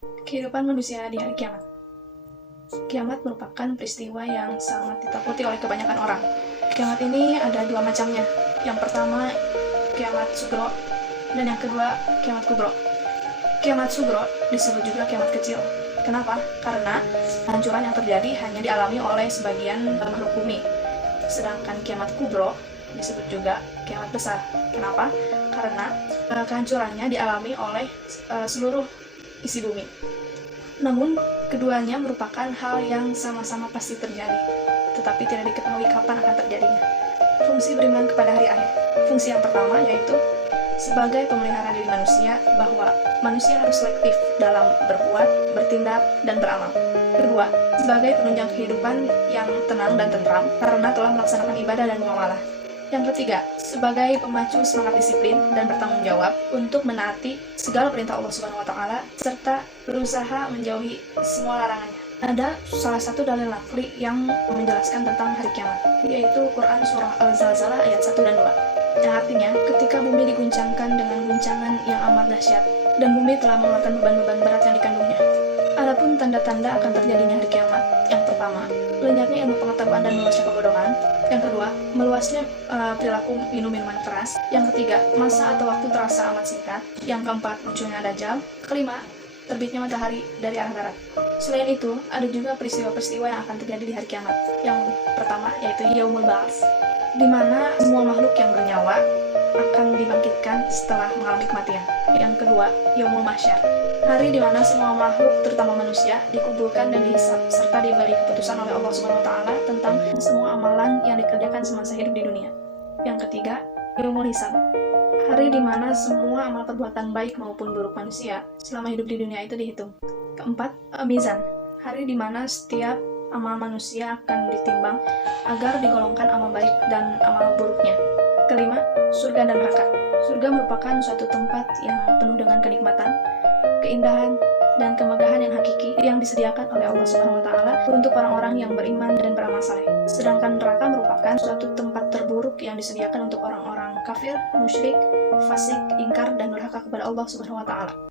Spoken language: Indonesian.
Kehidupan manusia di hari kiamat. Kiamat merupakan peristiwa yang sangat ditakuti oleh kebanyakan orang. Kiamat ini ada dua macamnya. Yang pertama, kiamat sugro, dan yang kedua, kiamat kubro. Kiamat sugro disebut juga kiamat kecil. Kenapa? Karena kehancuran yang terjadi hanya dialami oleh sebagian makhluk bumi. Sedangkan kiamat kubro disebut juga kiamat besar. Kenapa? Karena kehancurannya dialami oleh seluruh isi bumi. Namun, keduanya merupakan hal yang sama-sama pasti terjadi, tetapi tidak diketahui kapan akan terjadinya. Fungsi beriman kepada hari akhir. Fungsi yang pertama yaitu sebagai pemelihara diri manusia, bahwa manusia harus selektif dalam berbuat, bertindak, dan beramal. Kedua, sebagai penunjang kehidupan yang tenang dan tentram karena telah melaksanakan ibadah dan muamalah. Yang ketiga, sebagai pemacu semangat disiplin dan bertanggung jawab untuk menaati segala perintah Allah Subhanahu wa Ta'ala serta berusaha menjauhi semua larangannya. Ada salah satu dalil naqli yang menjelaskan tentang hari kiamat, yaitu Quran surah Al-Zalzalah ayat 1 dan 2, yang artinya ketika bumi diguncangkan dengan guncangan yang amat dahsyat dan bumi telah mengeluarkan beban-beban berat yang dikandungnya. Adapun tanda-tanda akan terjadinya hari kiamat, yang pertama, lenyapnya ilmu pengetahuan dan meluasnya kebodohan. Yang kedua, meluasnya perilaku minum minuman keras. Yang ketiga, masa atau waktu terasa amat singkat. Yang keempat, munculnya dajjal. Kelima, terbitnya matahari dari arah barat. Selain itu, ada juga peristiwa-peristiwa yang akan terjadi di hari kiamat. Yang pertama, yaitu Yaumul Ba'ats, di mana semua makhluk yang bernyawa akan dibangkitkan setelah mengalami kematian. Yang kedua, Yaumul Mahsyar, hari di mana semua makhluk, terutama manusia, dikumpulkan dan dihisab serta diberi keputusan oleh Allah Subhanahu wa Ta'ala tentang semua amalan yang dikerjakan semasa hidup di dunia. Yang ketiga, Yaumul Hisab, hari di mana semua amal perbuatan baik maupun buruk manusia selama hidup di dunia itu dihitung. Keempat, Mizan, hari di mana setiap amal manusia akan ditimbang agar digolongkan amal baik dan amal buruknya. Kelima, surga dan neraka. Surga merupakan suatu tempat yang penuh dengan kenikmatan, keindahan, dan kemegahan yang hakiki yang disediakan oleh Allah Subhanahu wa Ta'ala untuk orang-orang yang beriman dan beramal saleh. Sedangkan neraka merupakan suatu tempat terburuk yang disediakan untuk orang-orang kafir, musyrik, fasik, ingkar, dan durhaka kepada Allah Subhanahu wa Ta'ala.